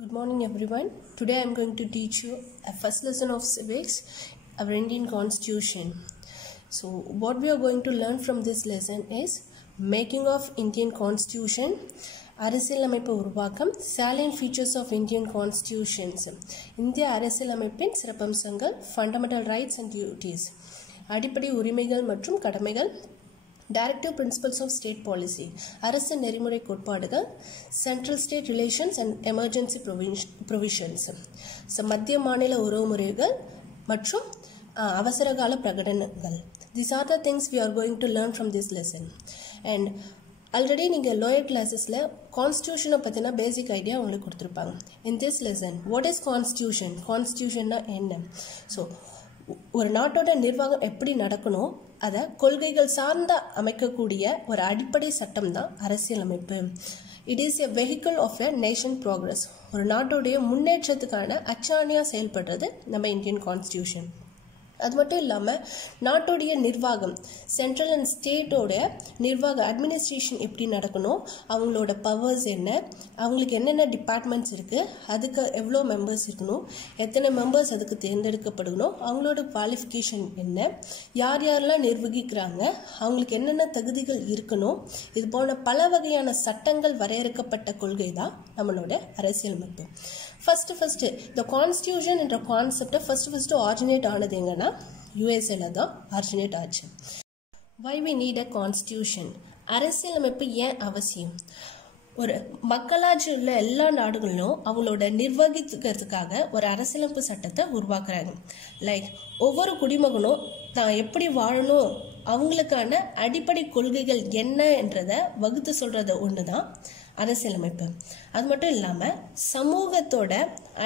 Good morning everyone. Today I am going to teach you a first lesson of civics, our Indian Constitution. So what we are going to learn from this lesson is making of Indian Constitution, அரசியலமைப்பு உருவாக்கம், salient features of Indian Constitutions, இந்திய அரசியலமைப்பின் சிறப்பம்சங்கள், fundamental rights and duties, அடிப்படை உரிமைகள் மற்றும் கடமைகள், Directive Principles of State Policy, அரசு நெறிமுறை கோட்பாடுகள், Central State Relations and Emergency Provisions, மத்திய மாநில உறவுமுறைகள் மற்றும் அவசரகால பிரகடனங்கள். These are the things we are going to learn from this lesson. And already நீங்கள் lower classes-ல Constitution பற்றின basic idea உங்களுக்கு கொடுத்திருப்பாங்க. In this lesson, what is Constitution? Constitution-னா என்ன? So, ஒரு நாட்டோட நிர்வாகம் எப்படி நடக்கணும், அதை கொள்கைகள் சார்ந்த அமைக்கக்கூடிய ஒரு அடிப்படை சட்டம் தான் அரசியலமைப்பு. It is a vehicle of a nation progress. ஒரு நாட்டோடைய முன்னேற்றத்துக்கான அச்சாணியாக செயல்படுறது நம்ம இந்தியன் கான்ஸ்டியூஷன். அது மட்டும் இல்லாமல் நாட்டோடைய நிர்வாகம், சென்ட்ரல் அண்ட் ஸ்டேட்டோட நிர்வாக அட்மினிஸ்ட்ரேஷன் எப்படி நடக்கணும், அவங்களோட பவர்ஸ் என்ன, அவங்களுக்கு என்னென்ன டிபார்ட்மெண்ட்ஸ் இருக்குது, அதுக்கு எவ்வளோ மெம்பர்ஸ் இருக்கணும், எத்தனை மெம்பர்ஸ் அதுக்கு தேர்ந்தெடுக்கப்படணும், அவங்களோட குவாலிஃபிகேஷன் என்ன, யார் யாரெல்லாம் நிர்வகிக்கிறாங்க, அவங்களுக்கு என்னென்ன தகுதிகள் இருக்கணும், இது போன்ற பல வகையான சட்டங்கள் வரையறுக்கப்பட்ட கொள்கை தான் நம்மளோட அரசியலமைப்பு. ஃபர்ஸ்ட் இந்த கான்ஸ்டியூஷன் என்ற கான்செப்டை ஃபர்ஸ்ட் ஆரிஜினேட் ஆனது எங்கன்னா யூஎஸ்ஏல தான் ஆரிஜினேட் ஆச்சு. Why we need a constitution? அரசியலமைப்பு ஏன் அவசியம்? ஒரு மக்களாட்சி உள்ள எல்லா நாடுகளிலும் அவங்களோட நிர்வகிக்கிறதுக்காக ஒரு அரசியலமைப்பு சட்டத்தை உருவாக்குறாங்க. லைக் ஒவ்வொரு குடிமகனும் தான் எப்படி வாழணும், அவங்களுக்கான அடிப்படை கொள்கைகள் என்னன்றதை வகுத்து சொல்றது ஒன்று தான் அரசியலமைப்பு. அது மட்டும் இல்லாமல் சமூகத்தோட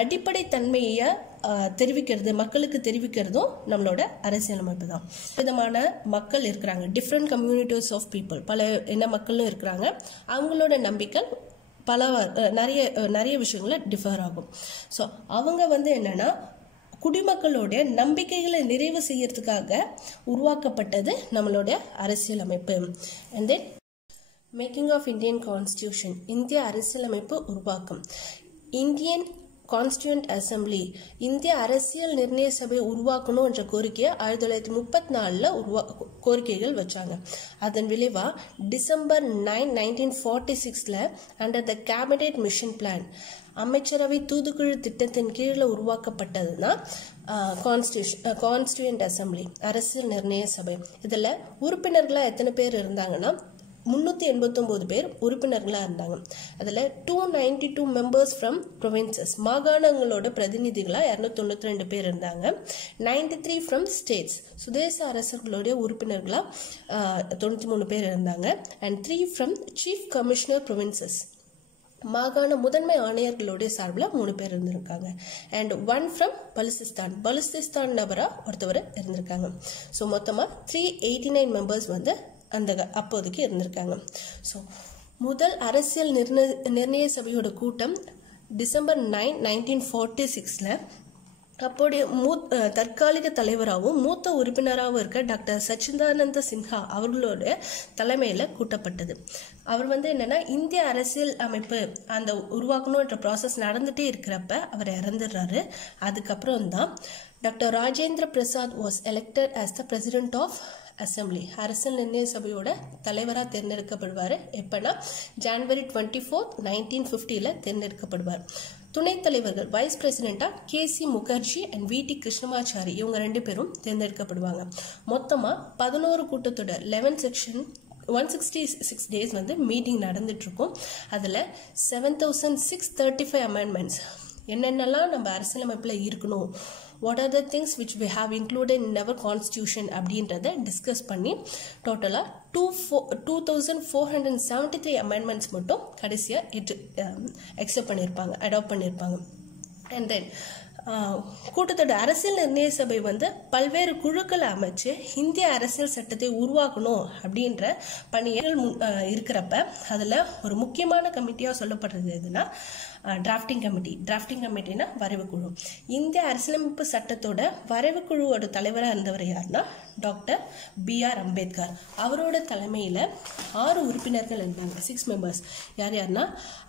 அடிப்படை தன்மையை தெரிவிக்கிறது, மக்களுக்கு தெரிவிக்கிறதும் நம்மளோட அரசியலமைப்பு தான். விதமான மக்கள் இருக்கிறாங்க, டிஃப்ரெண்ட் கம்யூனிட்டிஸ் ஆஃப் பீப்புள், பல என்ன மக்களும் இருக்கிறாங்க. அவங்களோட நம்பிக்கை நிறைய விஷயங்கள டிஃபர் ஆகும். ஸோ அவங்க என்னன்னா குடிமக்களோட நம்பிக்கைகளை நிறைவு செய்யறதுக்காக உருவாக்கப்பட்டது நம்மளோட அரசியலமைப்பு. And then making of Indian constitution, இந்திய அரசியலமைப்பு உருவாக்கம். இந்தியன் கான்ஸ்டியூண்ட் அசம்பிளி, இந்திய அரசியல் நிர்ணய சபை உருவாக்கணும் என்ற கோரிக்கையை 1934 கோரிக்கைகள் வச்சாங்க. அதன் விளைவா December 9, 1946 under the cabinet mission plan, அமைச்சரவை தூதுக்குழு திட்டத்தின் கீழே உருவாக்கப்பட்டது தான் கான்ஸ்டியூண்ட் அசம்பிளி, அரசியல் நிர்ணய சபை. இதில் உறுப்பினர்களாக எத்தனை பேர் இருந்தாங்கன்னா 389 பேர் உறுப்பினர்களாக இருந்தாங்க. அதில் 292 மெம்பர்ஸ் ஃப்ரம் ப்ரொவின்சஸ், மாகாணங்களோட பிரதிநிதிகளாக 292 பேர் இருந்தாங்க. 93 ஃப்ரம் ஸ்டேட்ஸ், சுதேச அரசர்களுடைய உறுப்பினர்களாக 93 பேர் இருந்தாங்க. And 3 from chief commissioner provinces, மாகாண முதன்மை ஆணையர்களுடைய சார்பில் 3 பேர் இருந்திருக்காங்க. அண்ட் 1 ஃப்ரம் பலுசிஸ்தான் நபராக ஒருத்தவர் இருந்திருக்காங்க. ஸோ மொத்தமாக 389 மெம்பர்ஸ் அந்த அப்போதைக்கு இருந்திருக்காங்க. ஸோ முதல் அரசியல் நிர்ணய சபையோட கூட்டம் December 9, 1946 அப்போடைய தற்காலிக தலைவராகவும் மூத்த உறுப்பினராகவும் இருக்க டாக்டர் சச்சிதானந்த சின்ஹா அவர்களோட தலைமையில் கூட்டப்பட்டது. அவர் என்னன்னா இந்திய அரசியல் அமைப்பு அந்த உருவாக்கணுன்ற ப்ராசஸ் நடந்துகிட்டே இருக்கிறப்ப அவர் இறந்துடுறாரு. அதுக்கப்புறம் தான் doctor Rajendra Prasad was elected as the president of assembly, அரசியல் நிர்ணய சபையோட தலைவராக தேர்ந்தெடுக்கப்படுவார். எப்போனா January 24, 1950 தேர்ந்தெடுக்கப்படுவார். துணைத் தலைவர்கள் வைஸ் பிரசிடென்ட்டாக KC Mukherjee and VT Krishnamachari, இவங்க 2 பேரும் தேர்ந்தெடுக்கப்படுவாங்க. மொத்தமாக 11 கூட்டத்தொடர் 166 டேஸ் மீட்டிங் நடந்துட்டு இருக்கும். அதில் 7635 அமெண்ட்மெண்ட்ஸ், என்னென்னலாம் நம்ம அரசியலமைப்பில் இருக்கணும், what are the things which we have included in our constitution அப்படின்றத டிஸ்கஸ் பண்ணி டோட்டலாக 2473 அமெண்ட்மெண்ட்ஸ் மட்டும் கடைசியாக அக்செப்ட் பண்ணியிருப்பாங்க, அடாப்ட் பண்ணியிருப்பாங்க. அண்ட் தென் கூட்டத்தோட அரசியல் நிர்ணய சபை பல்வேறு குழுக்களை அமைச்சு இந்திய அரசியல் சட்டத்தை உருவாக்கணும் அப்படின்ற பணிகள் இருக்கிறப்ப அதில் ஒரு முக்கியமான கமிட்டியாக சொல்லப்படுறது எதுனா டிராஃப்டிங் கமிட்டினா வரைவு குழு. இந்திய அரசியலமைப்பு சட்டத்தோட வரைவு குழுவோட தலைவராக இருந்தவர் யாருன்னா டாக்டர் BR அம்பேத்கர். அவரோட தலைமையில் 6 உறுப்பினர்கள் இருந்தாங்க, 6 மெம்பர்ஸ். யார் யாருன்னா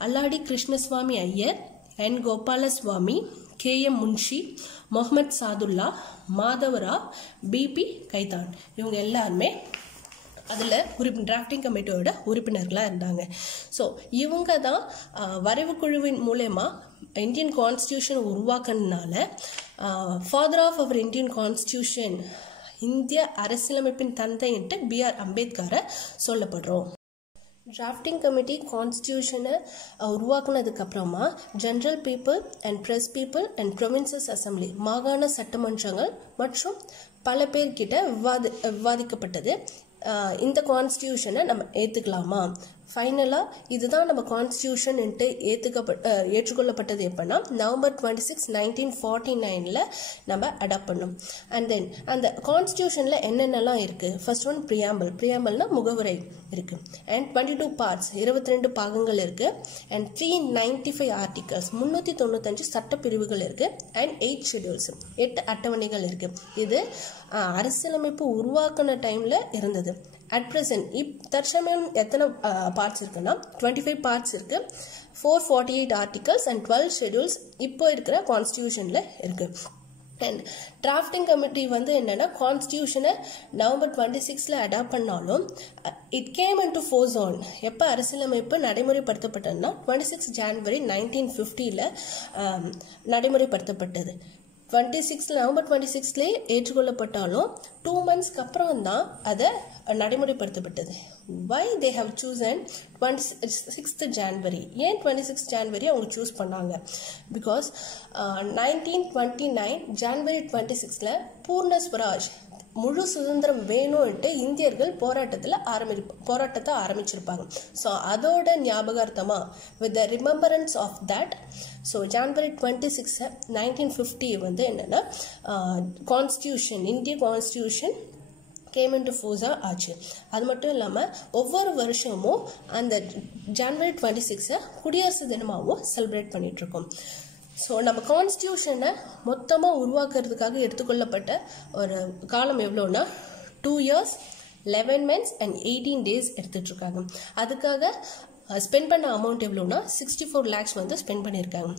அல்லாடி Krishnaswamy Iyer, N. Gopalaswamy, K.M. Munshi, Mohammad Sadullah, Madhavara, B.P. Kaitan. இவங்க எல்லாருமே அதில் டிராஃப்டிங் கமிட்டியோட உறுப்பினர்களாக இருந்தாங்க. ஸோ இவங்க தான் வரைவு குழுவின் மூலமா இந்தியன் கான்ஸ்டியூஷன் உருவாக்குனதுனால father of our Indian constitution, இந்திய அரசியலமைப்பின் தந்தைன்ட்டு B.R. அம்பேத்கரை சொல்லப்படுறோம். டிராஃப்டிங் கமிட்டி கான்ஸ்டியூஷனை உருவாக்குனதுக்கு அப்புறமா general people and press people and provinces assembly, மாகாண சட்டமன்றங்கள் மற்றும் பல பேர்கிட்ட விவாதிக்கப்பட்டது. இந்த கான்ஸ்டியூஷனை நம்ம ஏற்றுக்கலாமா, ஃபைனலாக இதுதான் நம்ம கான்ஸ்டியூஷன் ஏற்றுக்கொள்ளப்பட்டது எப்படின்னா நவம்பர் 26, 1949 நம்ம அடாப்ட் பண்ணோம். அண்ட் தென் அந்த கான்ஸ்டியூஷனில் என்னென்னலாம் இருக்குது? ஃபர்ஸ்ட் ஒன் ப்ரியாம்பிள்னா முகவுரை இருக்குது. அண்ட் 22 பார்ட்ஸ், 22 பாகங்கள் இருக்குது. அண்ட் 395 ஆர்டிகல்ஸ், 395 சட்டப்பிரிவுகள் இருக்குது. அண்ட் 8 ஷெடியூல்ஸ், 8 அட்டவணைகள் இருக்குது. இது அரசியலமைப்பு உருவாக்குன டைமில் இருந்தது. அட் ப்ரெசன்ட் தற்சமயம் எத்தனை பார்ட்ஸ் இருக்குன்னா 25 பார்ட்ஸ் இருக்கு, 448 ஆர்டிகல்ஸ் அண்ட் 12 ஷெடியூல்ஸ் இப்போ இருக்கிற கான்ஸ்டியூஷனில் இருக்கு. அண்ட் டிராஃப்டிங் கமிட்டி என்னன்னா கான்ஸ்டியூஷனை நவம்பர் 26 அடாப்ட் பண்ணாலும் it came in to force on எப்போ அரசியலமைப்பு நடைமுறைப்படுத்தப்பட்டதுன்னா 26 ஜனவரி 1950 நடைமுறைப்படுத்தப்பட்டது. நவம்பர் 26 ஏற்றுக்கொள்ளப்பட்டாலும் 2 monthsக்கு அப்புறம் தான் அதை நடைமுறைப்படுத்தப்பட்டது. Why they have chosen 26th January? ஏன் 26 ஜனவரி அவங்க சூஸ் பண்ணாங்க? பிகாஸ் 1929 ஜனவரி 26 பூர்ண ஸ்வராஜ், முழு சுதந்திரம் வேணும்ட்டு இந்தியர்கள் போராட்டத்தை ஆரம்பிச்சிருப்பாங்க. ஸோ அதோட ஞாபகார்த்தமா with the remembrance of that, so January 26, 1950 என்னன்னா கான்ஸ்டியூஷன், இந்திய கான்ஸ்டியூஷன் கேம் இன்டு ஃபோர்ஸாக ஆச்சு. அது மட்டும் இல்லாமல் ஒவ்வொரு வருஷமும் அந்த ஜனவரி 26 குடியரசு தினமாகவும் செலிப்ரேட் பண்ணிகிட்ருக்கோம். ஸோ நம்ம கான்ஸ்டியூஷனை மொத்தமாக உருவாக்குறதுக்காக எடுத்துக்கொள்ளப்பட்ட ஒரு காலம் எவ்வளோன்னா 2 years, 11 months அண்ட் 18 days எடுத்துகிட்ருக்காங்க. அதுக்காக ஸ்பெண்ட் பண்ண அமௌண்ட் எவ்வளோன்னா 64 lakhs ஸ்பெண்ட் பண்ணியிருக்காங்க.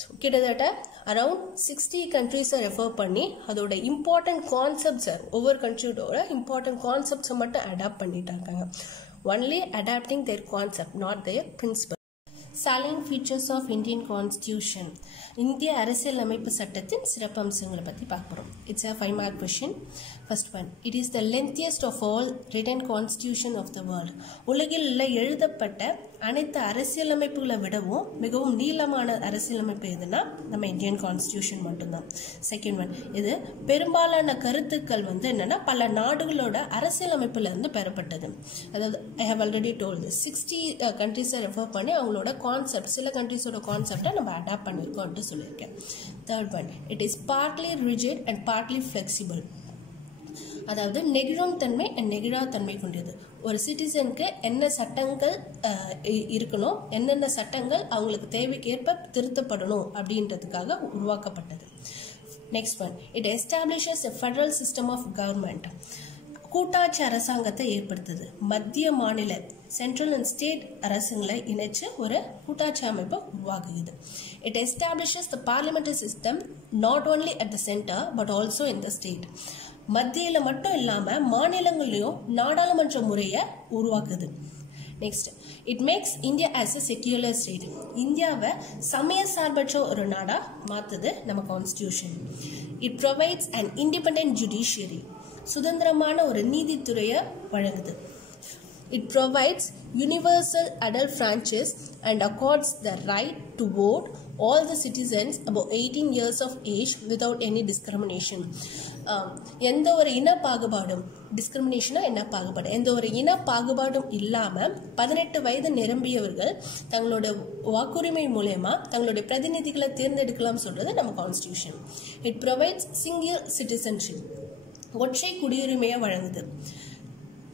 ஸோ கிட்டத்தட்ட அரவுண்ட் 60 கண்ட்ரீஸை ரெஃபர் பண்ணி அதோட இம்பார்ட்டன்ட் கான்செப்ட்ஸை, ஒவ்வொரு கண்ட்ரியோட இம்பார்ட்டன்ட் கான்செப்ட்ஸை மட்டும் அடாப்ட் பண்ணிட்டாங்க. Only adopting their concept, not their principle. Salient features of Indian Constitution. இந்திய அரசியல் அமைப்பு சட்டத்தின் சிறப்பம்சங்களை பற்றி பார்க்க போகிறோம். It's a 5 mark question. First one, it is the lengthiest of all written constitution of the world. உலகில் உள்ள எழுதப்பட்ட அனைத்து அரசியலமைப்புகளை விடவும் மிகவும் நீளமான அரசியலமைப்பு எதுனா நம்ம இந்தியன் கான்ஸ்டியூஷன் மட்டும்தான். செகண்ட் ஒன், இது பெரும்பாலான கருத்துக்கள் என்னன்னா பல நாடுகளோட அரசியலமைப்புல இருந்து பெறப்பட்டது. அதாவது ஐ ஹவ் ஆல்ரெடி டோல்டு 60 கண்ட்ரீஸை ரெஃபர் பண்ணி அவங்களோட கான்செப்ட், சில கண்ட்ரீஸோட கான்செப்டை நம்ம அடாப்ட் பண்ணியிருக்கோம்ட்டு சொல்லியிருக்கேன். Third one, it is partly rigid and partly flexible. அதாவது நெகிழும் தன்மை அண்ட் நெகிழா தன்மை கொண்டது. ஒரு சிட்டிசனுக்கு என்ன சட்டங்கள் இருக்கணும், என்னென்ன சட்டங்கள் அவங்களுக்கு தேவைக்கேற்ப திருத்தப்படணும் அப்படின்றதுக்காக உருவாக்கப்பட்டது. Next one, it establishes a federal system of government. கூட்டாட்சி அரசாங்கத்தை ஏற்படுத்துது. மத்திய மாநில சென்ட்ரல் அண்ட் ஸ்டேட் அரசுங்களை இணைச்சு ஒரு கூட்டாட்சி அமைப்பை உருவாக்குது. It establishes the parliamentary system not only at the centre but also in the state. மத்தியில் மட்டும் இல்லாமல் மாநிலங்களையும் நாடாளுமன்ற முறையை உருவாக்குது. Next, it makes India as a secular state. இந்தியாவை சமய சார்பற்ற ஒரு நாடாக மாற்றுது நம்ம constitution. It provides an independent judiciary. சுதந்திரமான ஒரு நீதித்துறையை வழங்குது. It provides universal adult franchise and accords the right to vote all the citizens above 18 years of age without any discrimination. எந்த ஒரு இன பாகுபாடும், டிஸ்கிரிமினேஷனா என்ன பாகுபாடு, எந்த ஒரு இன பாகுபாடும் இல்லாமல் 18 வயது நிரம்பியவர்கள் தங்களோட வாக்குரிமை மூலமா தங்களுடைய பிரதிநிதிகளை தேர்ந்தெடுக்கலாம் சொல்றது நம்ம constitution. It provides single citizenship. ஒற்றை குடியுரிமையை வழங்குது.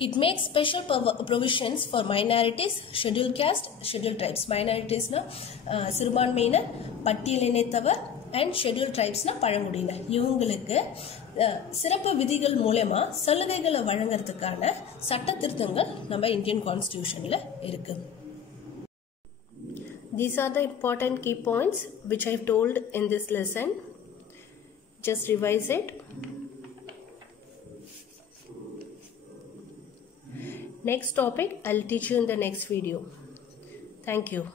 It makes special provisions for minorities, scheduled caste, scheduled tribes. Minorities na சிறுபான்மையினர், பட்டியலினத்தவர் அண்ட் ஷெட்யூல்ட் ட்ரைப்ஸ்னா பழங்குடியினர். இவங்களுக்கு சிறப்பு விதிகள் மூலமா சலுகைகளை வழங்குறதுக்கான சட்ட திருத்தங்கள் நம்ம இந்தியன் கான்ஸ்டியூஷன்ல இருக்கு. These are the important key points which I've told in this lesson. Just revise it. Next topic I'll teach you in the next video. Thank you.